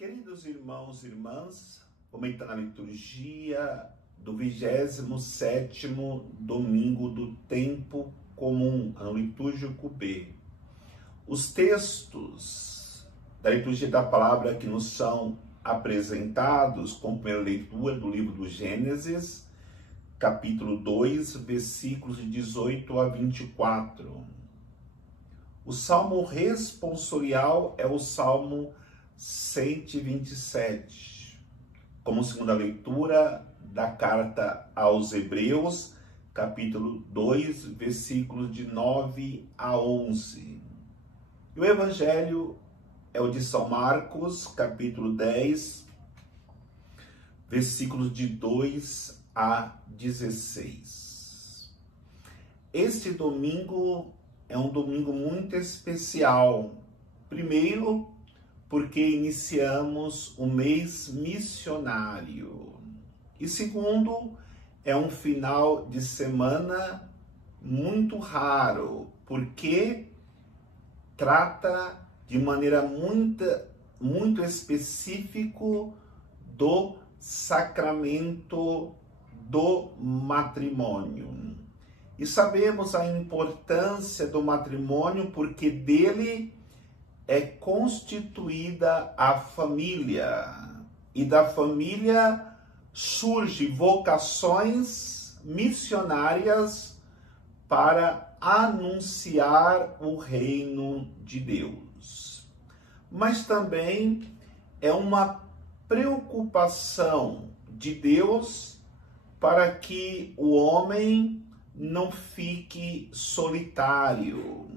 Queridos irmãos e irmãs, comentando a liturgia do 27º domingo do tempo comum, ano litúrgico B. Os textos da liturgia da palavra que nos são apresentados com a primeira leitura do livro do Gênesis, capítulo 2, versículos de 18 a 24. O salmo responsorial é o salmo 127, como segunda leitura da carta aos Hebreus, capítulo 2, versículos de 9 a 11. E o evangelho é o de São Marcos, capítulo 10, versículos de 2 a 16. Este domingo é um domingo muito especial. Primeiro, porque iniciamos o mês missionário. E segundo, é um final de semana muito raro, porque trata de maneira muito específico do sacramento do matrimônio. E sabemos a importância do matrimônio porque dele é constituída a família, e da família surgem vocações missionárias para anunciar o reino de Deus. Mas também é uma preocupação de Deus para que o homem não fique solitário.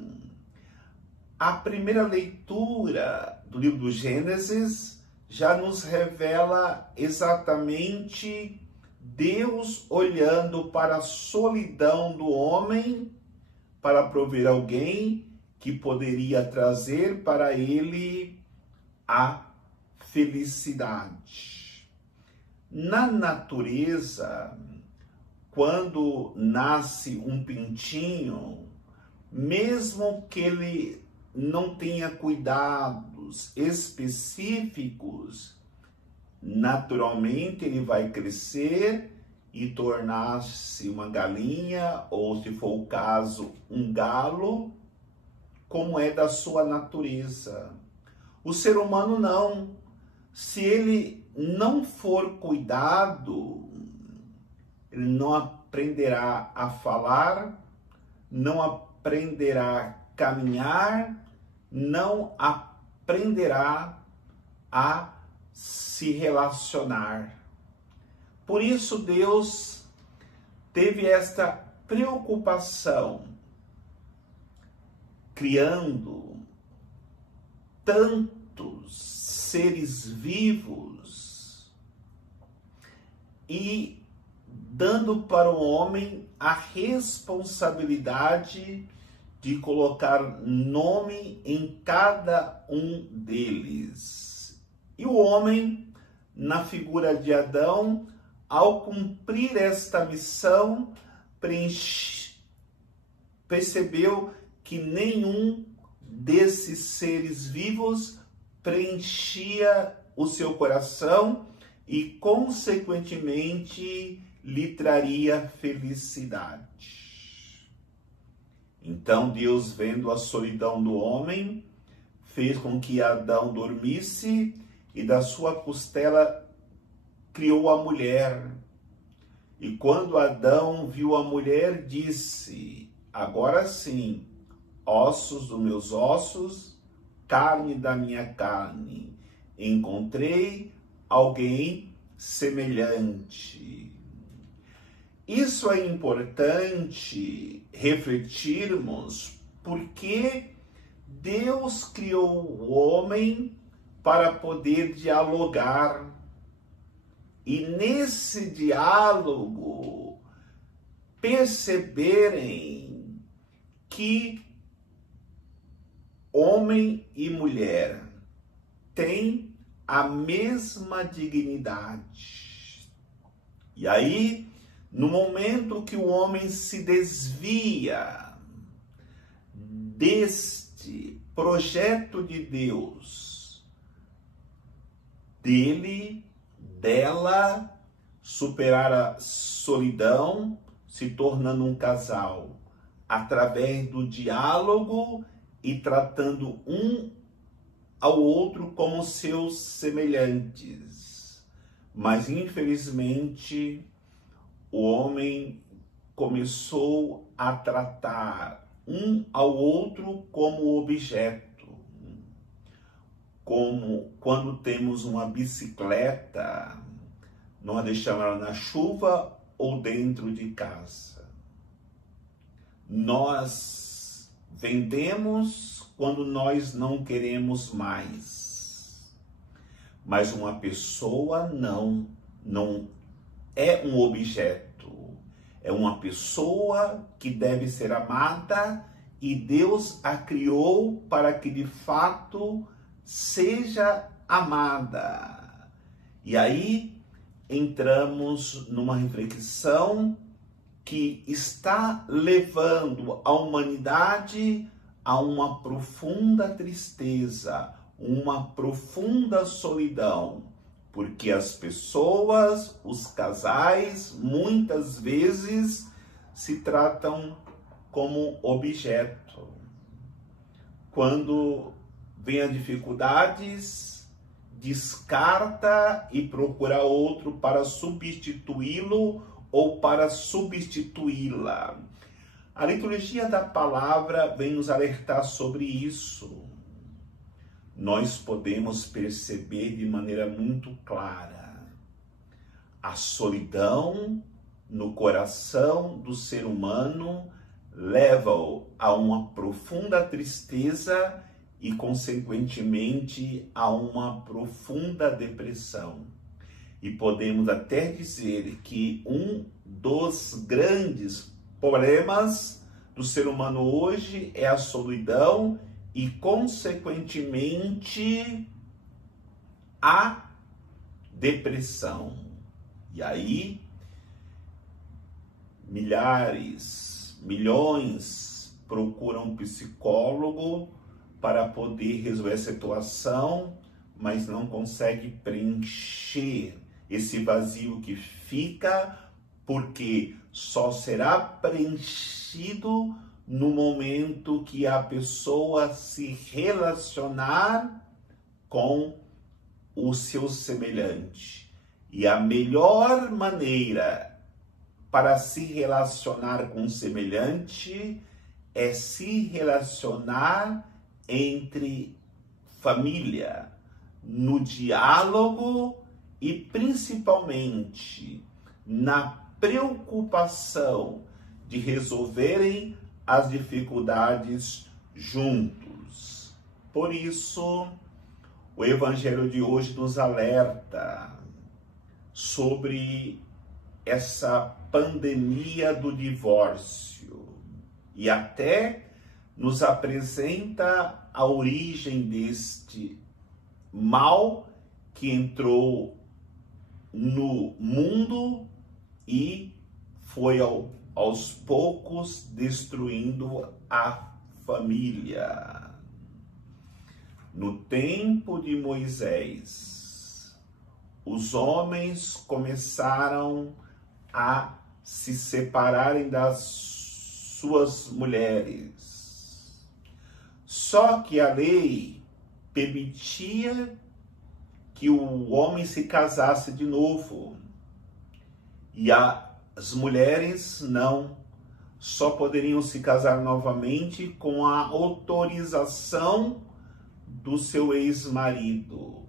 A primeira leitura do livro do Gênesis já nos revela exatamente Deus olhando para a solidão do homem para prover alguém que poderia trazer para ele a felicidade. Na natureza, quando nasce um pintinho, mesmo que ele não tenha cuidados específicos, naturalmente ele vai crescer e tornar-se uma galinha, ou se for o caso, um galo, como é da sua natureza. O ser humano não. Se ele não for cuidado, ele não aprenderá a falar, não aprenderá a caminhar, não aprenderá a se relacionar. Por isso Deus teve esta preocupação, criando tantos seres vivos e dando para o homem a responsabilidade de colocar nome em cada um deles. E o homem, na figura de Adão, ao cumprir esta missão, percebeu que nenhum desses seres vivos preenchia o seu coração e, consequentemente, lhe traria felicidade. Então Deus, vendo a solidão do homem, fez com que Adão dormisse e da sua costela criou a mulher. E quando Adão viu a mulher, disse: agora sim, ossos dos meus ossos, carne da minha carne, encontrei alguém semelhante. Isso é importante refletirmos, porque Deus criou o homem para poder dialogar. E nesse diálogo, perceberem que homem e mulher têm a mesma dignidade. E aí, no momento que o homem se desvia deste projeto de Deus dele, dela, superar a solidão, se tornando um casal, através do diálogo e tratando um ao outro como seus semelhantes. Mas, infelizmente, o homem começou a tratar um ao outro como objeto. Como quando temos uma bicicleta, nós deixamos ela na chuva ou dentro de casa. Nós vendemos quando nós não queremos mais. Mas uma pessoa não é um objeto. É uma pessoa que deve ser amada e Deus a criou para que de fato seja amada. E aí entramos numa reflexão que está levando a humanidade a uma profunda tristeza, uma profunda solidão, porque as pessoas, os casais, muitas vezes se tratam como objeto. Quando vem as dificuldades, descarta e procura outro para substituí-lo ou para substituí-la. A liturgia da palavra vem nos alertar sobre isso. Nós podemos perceber de maneira muito clara a solidão no coração do ser humano leva-o a uma profunda tristeza e, consequentemente, a uma profunda depressão. E podemos até dizer que um dos grandes problemas do ser humano hoje é a solidão e, consequentemente, a depressão. E aí, milhões procuram um psicólogo para poder resolver a situação, mas não consegue preencher esse vazio que fica, porque só será preenchido no momento que a pessoa se relacionar com o seu semelhante. E a melhor maneira para se relacionar com o semelhante é se relacionar entre família, no diálogo e principalmente na preocupação de resolverem as dificuldades juntos. Por isso, o Evangelho de hoje nos alerta sobre essa pandemia do divórcio e até nos apresenta a origem deste mal que entrou no mundo e foi aos poucos destruindo a família. No tempo de Moisés, os homens começaram a se separarem das suas mulheres. Só que a lei permitia que o homem se casasse de novo. E as mulheres não. Só poderiam se casar novamente com a autorização do seu ex-marido.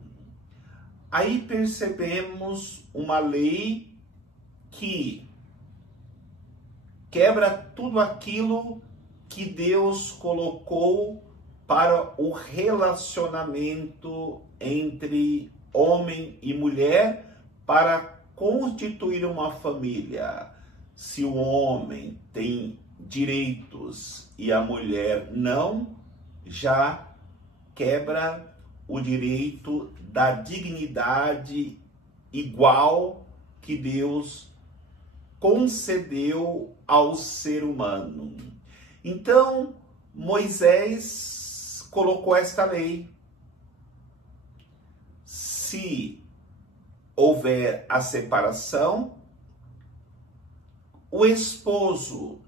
Aí percebemos uma lei que quebra tudo aquilo que Deus colocou para o relacionamento entre homem e mulher para constituir uma família. Se o homem tem direitos e a mulher não, já quebra o direito da dignidade igual que Deus concedeu ao ser humano. Então, Moisés colocou esta lei. Se houver a separação, o esposo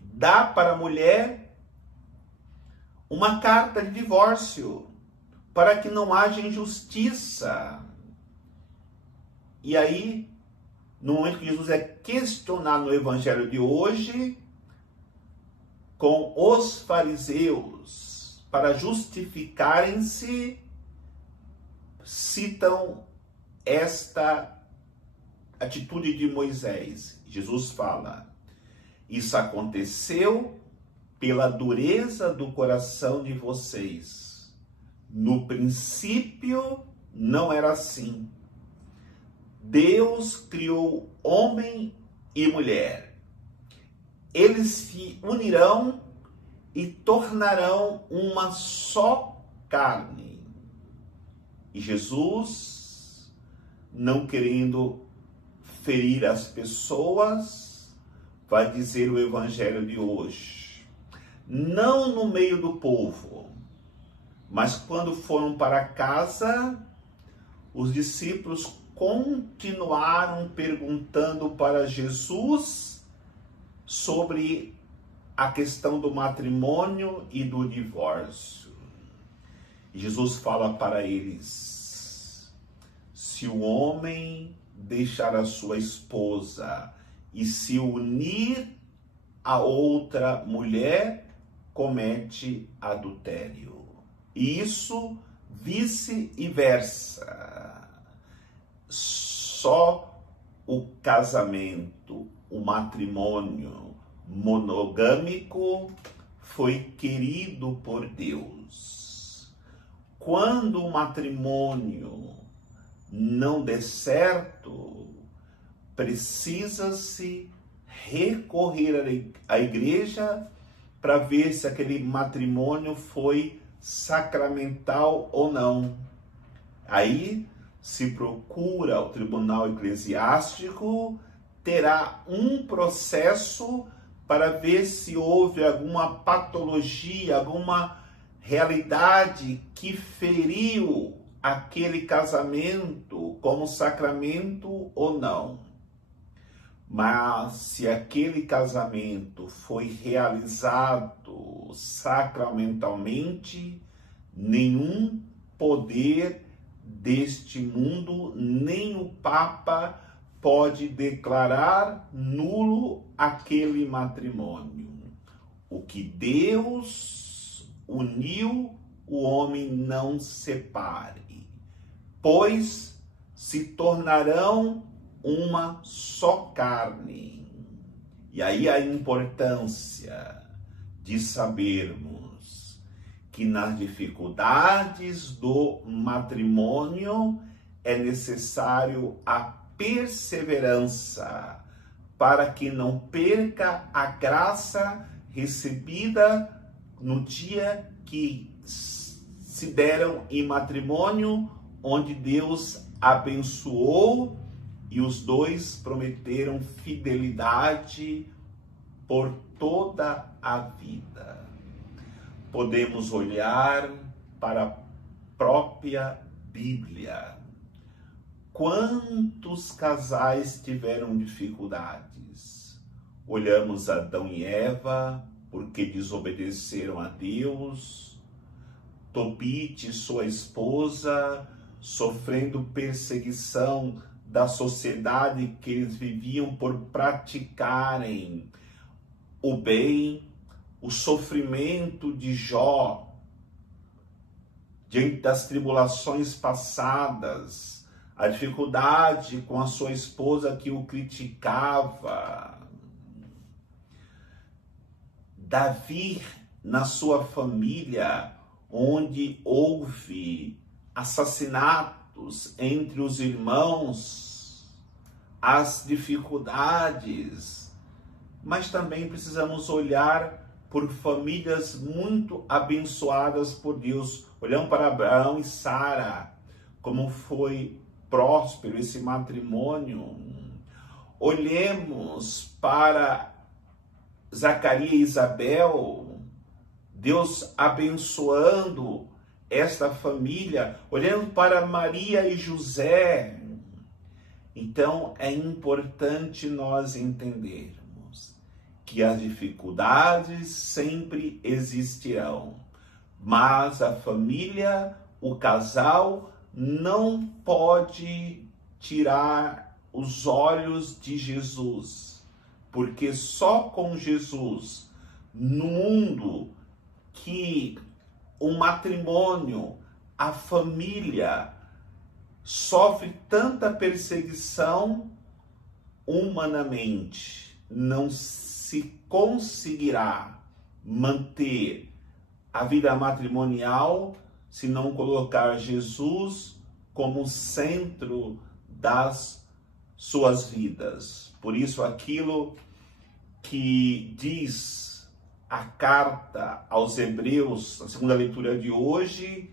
dá para a mulher uma carta de divórcio, para que não haja injustiça. E aí, no momento que Jesus é questionado no evangelho de hoje, com os fariseus, para justificarem-se, citam esta atitude de Moisés. Jesus fala: isso aconteceu pela dureza do coração de vocês. No princípio não era assim. Deus criou homem e mulher. Eles se unirão e tornarão uma só carne. E Jesus, não querendo ferir as pessoas, vai dizer o evangelho de hoje: não no meio do povo, mas quando foram para casa, os discípulos continuaram perguntando para Jesus sobre a questão do matrimônio e do divórcio. E Jesus fala para eles: se o homem deixar a sua esposa e se unir a outra mulher, comete adultério. E isso vice-versa. Só o casamento, o matrimônio monogâmico foi querido por Deus. Quando o matrimônio não der certo, precisa-se recorrer à igreja para ver se aquele matrimônio foi sacramental ou não. Aí se procura o tribunal eclesiástico, terá um processo para ver se houve alguma patologia, alguma realidade que feriu aquele casamento como sacramento ou não. Mas se aquele casamento foi realizado sacramentalmente, nenhum poder deste mundo, nem o Papa, pode declarar nulo aquele matrimônio. O que Deus uniu, o homem não separe, pois se tornarão uma só carne. E aí a importância de sabermos que nas dificuldades do matrimônio é necessário a perseverança, para que não perca a graça recebida no dia que se deram em matrimônio, onde Deus abençoou e os dois prometeram fidelidade por toda a vida. Podemos olhar para a própria Bíblia. Quantos casais tiveram dificuldades? Olhamos Adão e Eva, porque desobedeceram a Deus. Tobit, sua esposa, sofrendo perseguição da sociedade que eles viviam por praticarem o bem. O sofrimento de Jó, diante das tribulações passadas, a dificuldade com a sua esposa que o criticava. Davi, na sua família, onde houve assassinatos entre os irmãos, as dificuldades, mas também precisamos olhar por famílias muito abençoadas por Deus. Olhamos para Abraão e Sara, como foi próspero esse matrimônio. Olhemos para Zacarias e Isabel, Deus abençoando esta família. Olhando para Maria e José, Então é importante nós entendermos que as dificuldades sempre existirão, mas a família, o casal, não pode tirar os olhos de Jesus, porque só com Jesus, no mundo que o matrimônio, a família, sofre tanta perseguição, humanamente não se conseguirá manter a vida matrimonial se não colocar Jesus como centro das suas vidas. Por isso, aquilo que diz a carta aos Hebreus, a segunda leitura de hoje,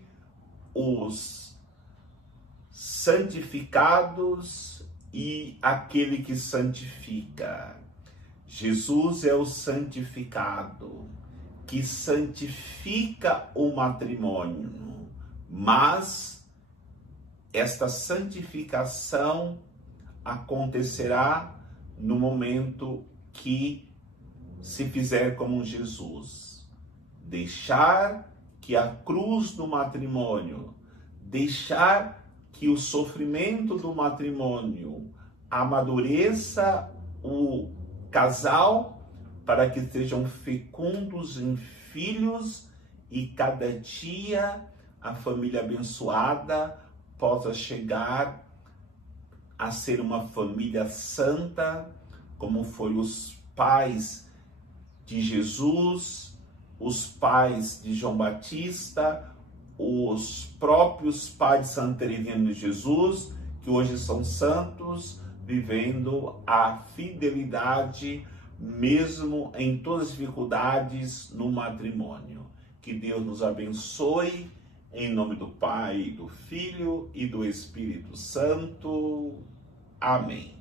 os santificados e aquele que santifica. Jesus é o santificado, que santifica o matrimônio, mas esta santificação acontecerá no momento que se fizer como Jesus. Deixar que a cruz do matrimônio, deixar que o sofrimento do matrimônio amadureça o casal para que sejam fecundos em filhos e cada dia a família abençoada possa chegar a ser uma família santa, como foi os pais de Jesus, os pais de João Batista, os próprios pais de Santa Teresinha de Jesus, que hoje são santos, vivendo a fidelidade, mesmo em todas as dificuldades no matrimônio. Que Deus nos abençoe, em nome do Pai, do Filho e do Espírito Santo. Amém.